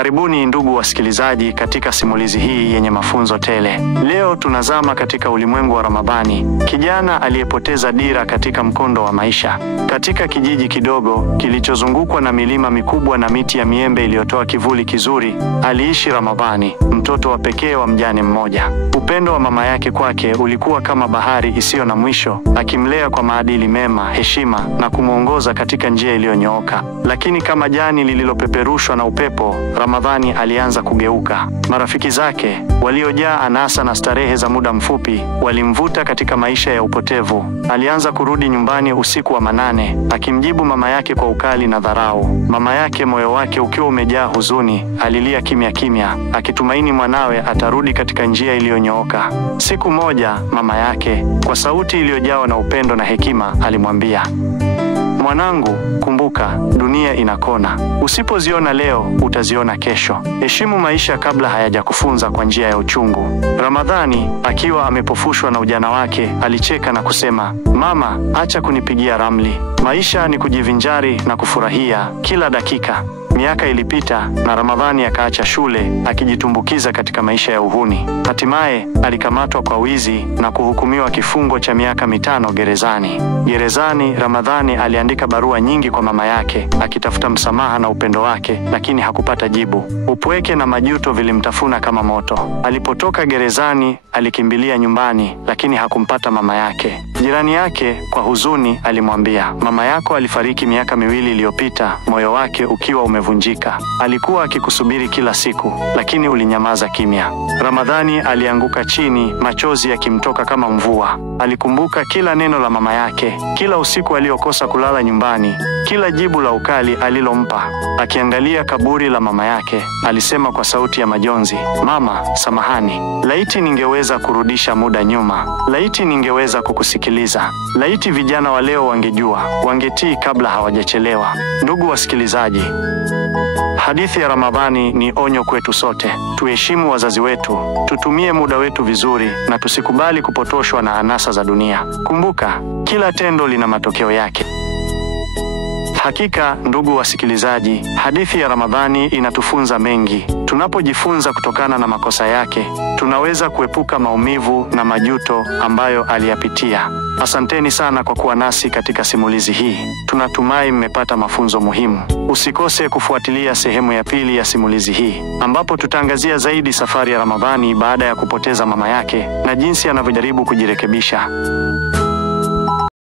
Karibuni ndugu wasikilizaji katika simulizi hii yenye mafunzo tele. Leo tunazama katika ulimwengu wa Ramadhani, kijana aliyepoteza dira katika mkondo wa maisha. Katika kijiji kidogo kilichozungukwa na milima mikubwa na miti ya miembe iliyotoa kivuli kizuri, aliishi Ramadhani, mtoto wa pekee wa mjane mmoja. Upendo wa mama yake kwake ulikuwa kama bahari isiyo na mwisho, akimlea kwa maadili mema, heshima na kumuongoza katika njia iliyonyooka. Lakini kama jani lililopeperushwa na upepo, Ramadhani alianza kugeuka. Marafiki zake waliojaa anasa na starehe za muda mfupi walimvuta katika maisha ya upotevu. Alianza kurudi nyumbani usiku wa manane, akimjibu mama yake kwa ukali na dharau. Mama yake, moyo wake ukiwa umejaa huzuni, alilia kimya kimya, akitumaini mwanawe atarudi katika njia iliyonyooka. Siku moja, mama yake, kwa sauti iliyojawa na upendo na hekima, alimwambia, "Mwanangu, kumbuka, dunia ina kona. Usipoziona leo, utaziona kesho. Heshimu maisha kabla hayajakufunza kwa njia ya uchungu." Ramadhani, akiwa amepofushwa na ujana wake, alicheka na kusema, "Mama, acha kunipigia ramli. Maisha ni kujivinjari na kufurahia kila dakika." Miaka ilipita na Ramadhani akaacha shule, akijitumbukiza katika maisha ya uhuni. Hatimaye alikamatwa kwa wizi na kuhukumiwa kifungo cha miaka 5 gerezani. Gerezani, Ramadhani aliandika barua nyingi kwa mama yake, akitafuta msamaha na upendo wake, lakini hakupata jibu. Upweke na majuto vilimtafuna kama moto. Alipotoka gerezani, alikimbilia nyumbani, lakini hakumpata mama yake. Jirani yake kwa huzuni alimwambia, "Mama yako alifariki miaka 2 iliyopita, moyo wake ukiwa umevunjika. Alikuwa akikusubiri kila siku, lakini ulinyamaza kimya." Ramadhani alianguka chini, machozi yakimtoka kama mvua. Alikumbuka kila neno la mama yake, kila usiku aliokosa kulala nyumbani, kila jibu la ukali alilompa. Akiangalia kaburi la mama yake, alisema kwa sauti ya majonzi, "Mama, samahani. Laiti ningeweza kurudisha muda nyuma. Laiti ningeweza kukusikiliza. Laiti vijana wa leo wangejua, wangetii kabla hawajachelewa." Ndugu wasikilizaji, hadithi ya Ramadhani ni onyo kwetu sote. Tuheshimu wazazi wetu, tutumie muda wetu vizuri, na tusikubali kupotoshwa na anasa za dunia. Kumbuka, kila tendo lina matokeo yake. Hakika, ndugu wasikilizaji, hadithi ya Ramadhani inatufunza mengi. Tunapojifunza kutokana na makosa yake, tunaweza kuepuka maumivu na majuto ambayo aliyapitia. Asanteni sana kwa kuwa nasi katika simulizi hii. Tunatumai mmepata mafunzo muhimu. Usikose kufuatilia sehemu ya pili ya simulizi hii, ambapo tutaangazia zaidi safari ya Ramadhani baada ya kupoteza mama yake na jinsi anavyojaribu kujirekebisha.